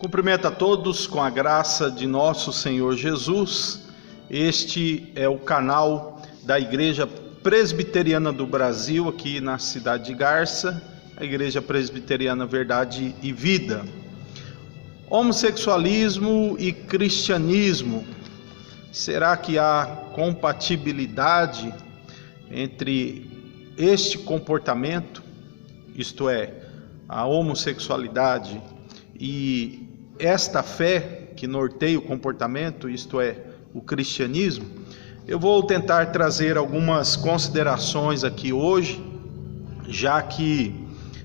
Cumprimento a todos com a graça de nosso Senhor Jesus. Este é o canal da Igreja Presbiteriana do Brasil, aqui na cidade de Garça, a Igreja Presbiteriana Verdade e Vida. Homossexualismo e cristianismo. Será que há compatibilidade entre este comportamento, isto é, a homossexualidade, e esta fé que norteia o comportamento, isto é, o cristianismo? Eu vou tentar trazer algumas considerações aqui hoje, já que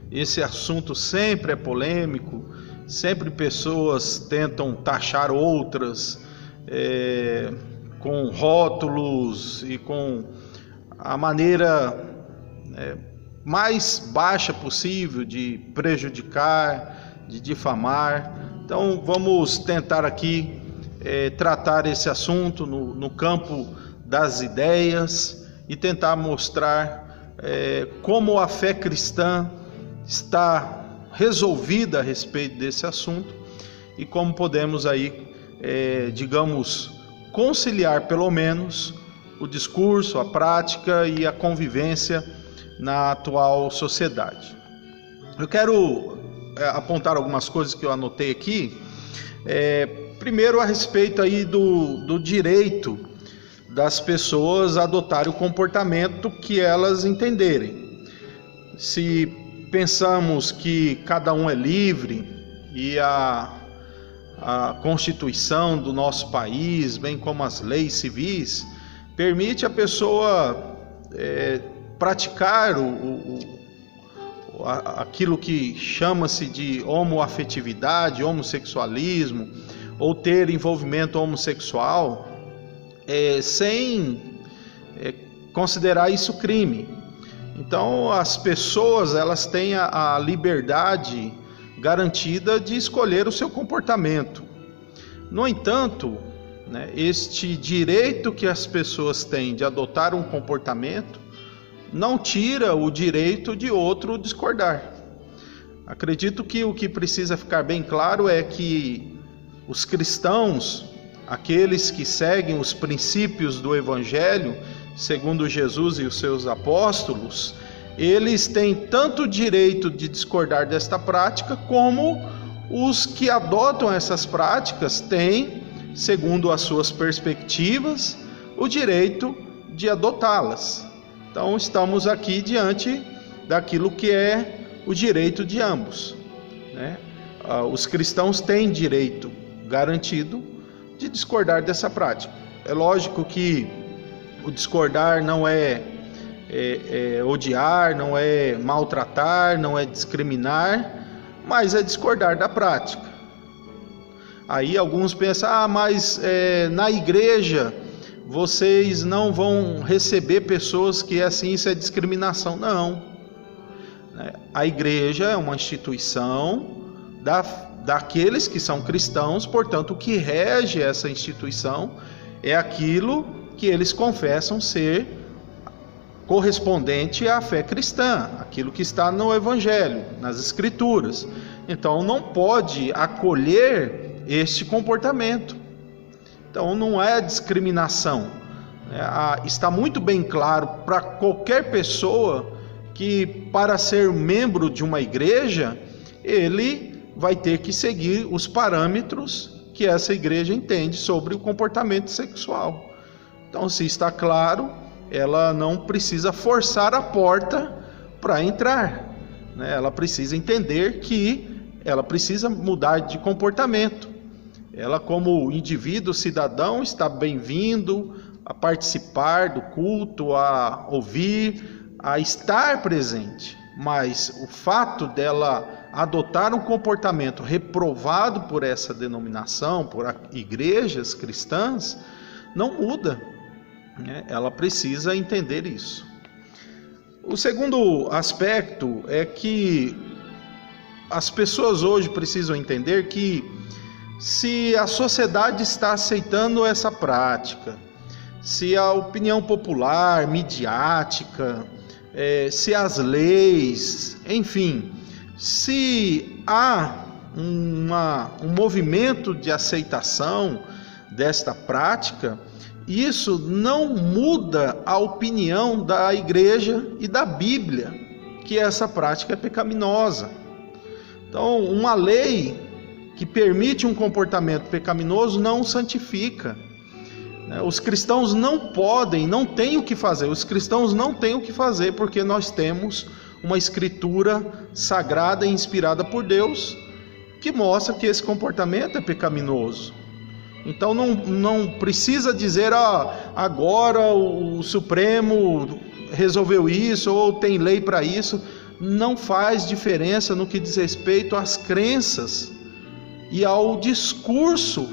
esse assunto sempre é polêmico, sempre pessoas tentam taxar outras com rótulos e com a maneira mais baixa possível de prejudicar, de difamar. Então vamos tentar aqui tratar esse assunto no campo das ideias e tentar mostrar como a fé cristã está resolvida a respeito desse assunto e como podemos aí, digamos, conciliar pelo menos o discurso, a prática e a convivência na atual sociedade. Eu quero apontar algumas coisas que eu anotei aqui. Primeiro, a respeito aí do direito das pessoas a adotarem o comportamento que elas entenderem. Se pensamos que cada um é livre e a Constituição do nosso país, bem como as leis civis, permite a pessoa praticar aquilo que chama-se de homoafetividade, homossexualismo, ou ter envolvimento homossexual, sem considerar isso crime. Então as pessoas elas têm a liberdade garantida de escolher o seu comportamento. No entanto, este direito que as pessoas têm de adotar um comportamento não tira o direito de outro discordar. Acredito que o que precisa ficar bem claro é que os cristãos, aqueles que seguem os princípios do Evangelho, segundo Jesus e os seus apóstolos, eles têm tanto o direito de discordar desta prática, como os que adotam essas práticas têm, segundo as suas perspectivas, o direito de adotá-las. Então estamos aqui diante daquilo que é o direito de ambos, Os cristãos têm direito garantido de discordar dessa prática. É lógico que o discordar não é odiar, não é maltratar, não é discriminar, mas é discordar da prática. Aí alguns pensam, mas na igreja vocês não vão receber pessoas que assim, isso é discriminação. Não. A igreja é uma instituição daqueles que são cristãos, portanto o que rege essa instituição é aquilo que eles confessam ser correspondente à fé cristã, aquilo que está no Evangelho, nas Escrituras. Então não pode acolher este comportamento. Então não é discriminação. Está muito bem claro para qualquer pessoa que, para ser membro de uma igreja, ele vai ter que seguir os parâmetros que essa igreja entende sobre o comportamento sexual. Então, se está claro, ela não precisa forçar a porta para entrar, Ela precisa entender que ela precisa mudar de comportamento. Ela, como indivíduo cidadão, está bem-vindo a participar do culto, a ouvir, a estar presente. Mas o fato dela adotar um comportamento reprovado por essa denominação, por igrejas cristãs, não muda. Ela precisa entender isso. O segundo aspecto é que as pessoas hoje precisam entender que, se a sociedade está aceitando essa prática, se a opinião popular, midiática, se as leis, enfim, se há um movimento de aceitação desta prática, isso não muda a opinião da igreja e da Bíblia, que essa prática é pecaminosa. Então, uma lei que permite um comportamento pecaminoso não o santifica. Os cristãos não podem, não têm o que fazer. Os cristãos não têm o que fazer porque nós temos uma escritura sagrada e inspirada por Deus que mostra que esse comportamento é pecaminoso. Então não precisa dizer, agora o Supremo resolveu isso ou tem lei para isso. Não faz diferença no que diz respeito às crenças e ao discurso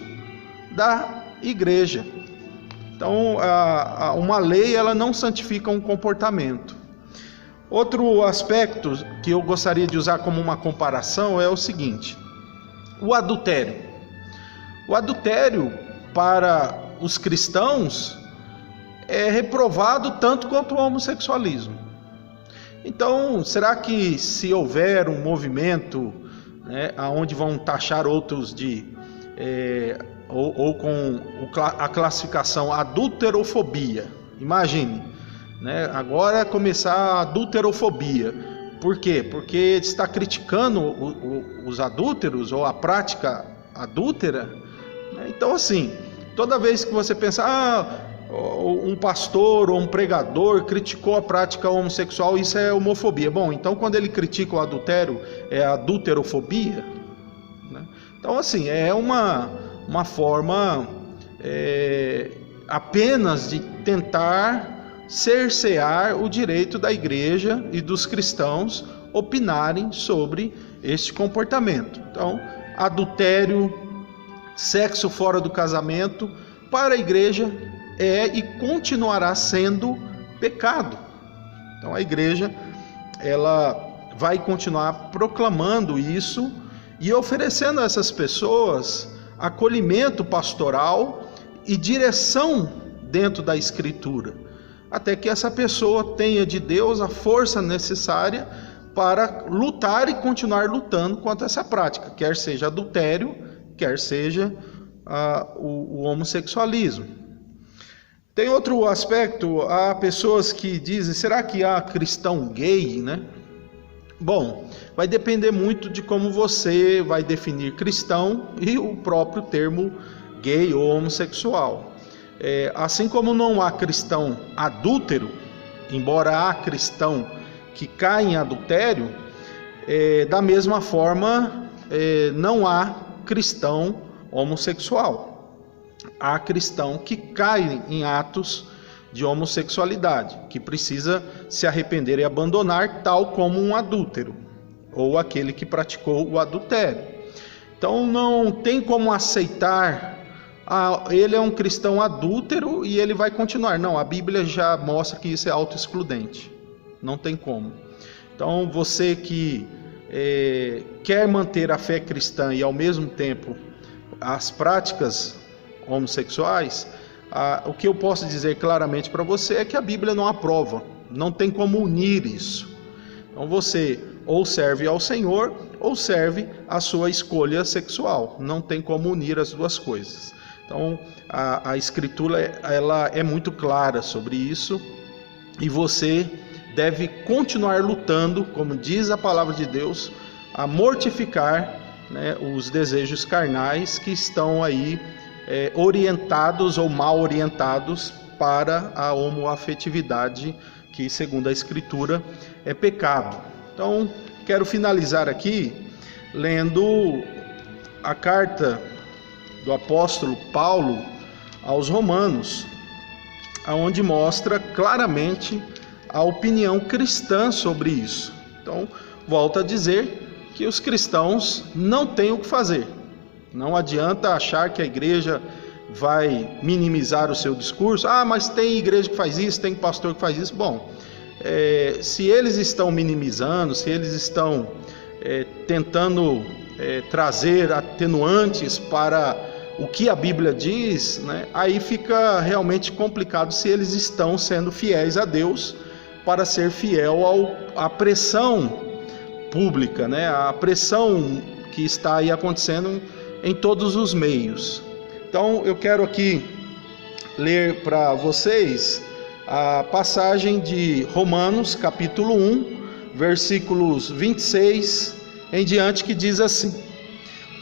da igreja. Então, uma lei ela não santifica um comportamento. Outro aspecto que eu gostaria de usar como uma comparação é o seguinte: o adultério. O adultério para os cristãos é reprovado tanto quanto o homossexualismo. Então, será que se houver um movimento, onde vão taxar outros de ou com a classificação adulterofobia, imagine, agora começar a adulterofobia. Por quê? Porque está criticando os adúlteros ou a prática adúltera. Então, assim, toda vez que você pensa, um pastor ou um pregador criticou a prática homossexual, isso é homofobia. Bom, então quando ele critica o adultério, é adulterofobia? Então, assim, é uma forma apenas de tentar cercear o direito da igreja e dos cristãos opinarem sobre este comportamento. Então, adultério, sexo fora do casamento, para a igreja é e continuará sendo pecado. Então a igreja ela vai continuar proclamando isso e oferecendo a essas pessoas acolhimento pastoral e direção dentro da Escritura, até que essa pessoa tenha de Deus a força necessária para lutar e continuar lutando contra essa prática, quer seja adultério, quer seja o homossexualismo. Tem outro aspecto, há pessoas que dizem, será que há cristão gay, Bom, vai depender muito de como você vai definir cristão e o próprio termo gay ou homossexual. Assim como não há cristão adúltero, embora há cristão que cai em adultério, da mesma forma não há cristão homossexual. Há cristão que cai em atos de homossexualidade, que precisa se arrepender e abandonar, tal como um adúltero, ou aquele que praticou o adultério. Então não tem como aceitar, ele é um cristão adúltero e ele vai continuar. Não, a Bíblia já mostra que isso é autoexcludente, não tem como. Então você que quer manter a fé cristã e ao mesmo tempo as práticas homossexuais, o que eu posso dizer claramente para você é que a Bíblia não aprova, não tem como unir isso. Então você ou serve ao Senhor ou serve à sua escolha sexual, não tem como unir as duas coisas. Então a Escritura ela é muito clara sobre isso e você deve continuar lutando, como diz a palavra de Deus, a mortificar os desejos carnais que estão aí orientados ou mal orientados para a homoafetividade, que segundo a Escritura é pecado. Então, quero finalizar aqui lendo a carta do apóstolo Paulo aos Romanos, onde mostra claramente a opinião cristã sobre isso. Então, volto a dizer que os cristãos não têm o que fazer. Não adianta achar que a igreja vai minimizar o seu discurso. Mas tem igreja que faz isso, tem pastor que faz isso. Bom, se eles estão minimizando, se eles estão tentando trazer atenuantes para o que a Bíblia diz, aí fica realmente complicado se eles estão sendo fiéis a Deus para ser fiel à pressão pública, a pressão que está aí acontecendo em todos os meios. Então eu quero aqui ler para vocês a passagem de Romanos capítulo 1, versículos 26 em diante, que diz assim: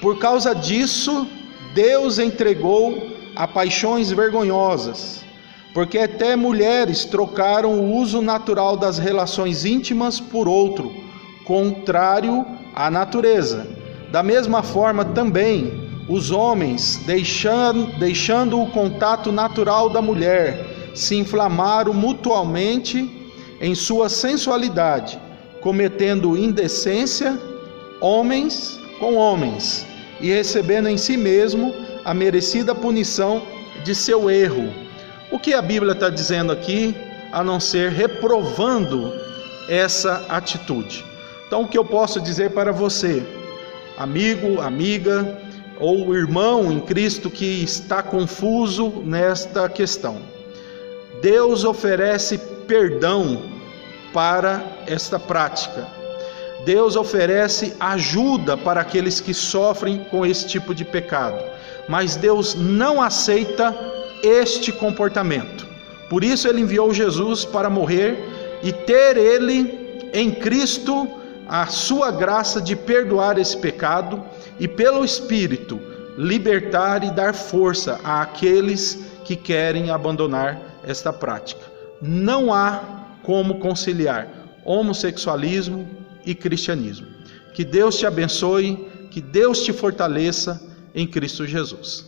por causa disso Deus entregou a paixões vergonhosas, porque até mulheres trocaram o uso natural das relações íntimas por outro, contrário à natureza. Da mesma forma também, os homens, deixando o contato natural da mulher, se inflamaram mutuamente em sua sensualidade, cometendo indecência, homens com homens, e recebendo em si mesmo a merecida punição de seu erro. O que a Bíblia está dizendo aqui, a não ser reprovando essa atitude? Então, o que eu posso dizer para você, amigo, amiga, ou irmão em Cristo que está confuso nesta questão? Deus oferece perdão para esta prática. Deus oferece ajuda para aqueles que sofrem com esse tipo de pecado, mas Deus não aceita este comportamento. Por isso Ele enviou Jesus para morrer e ter Ele em Cristo a sua graça de perdoar esse pecado e pelo Espírito libertar e dar força àqueles que querem abandonar esta prática. Não há como conciliar homossexualismo e cristianismo. Que Deus te abençoe, que Deus te fortaleça em Cristo Jesus.